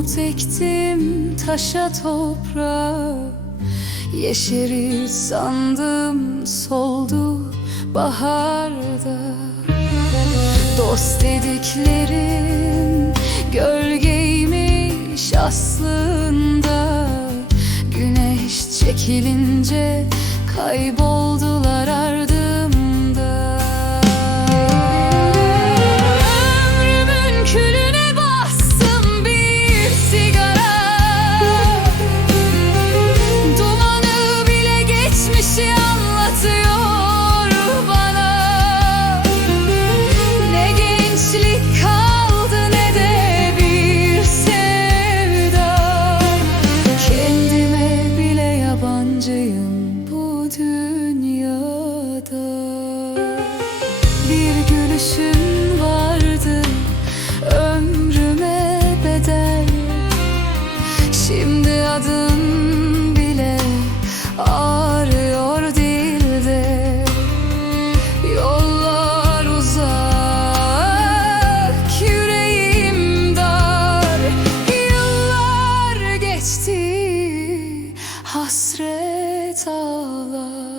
Umut ektim taşa toprağa Yeşeri sandım soldu baharda. Dost dediklerin gölgeymiş aslında. Güneş çekilince kayboldular ardımda yabancıyım bu dünyada? Bir gülüşün vardı ömrüme bedel. Şimdi adın love.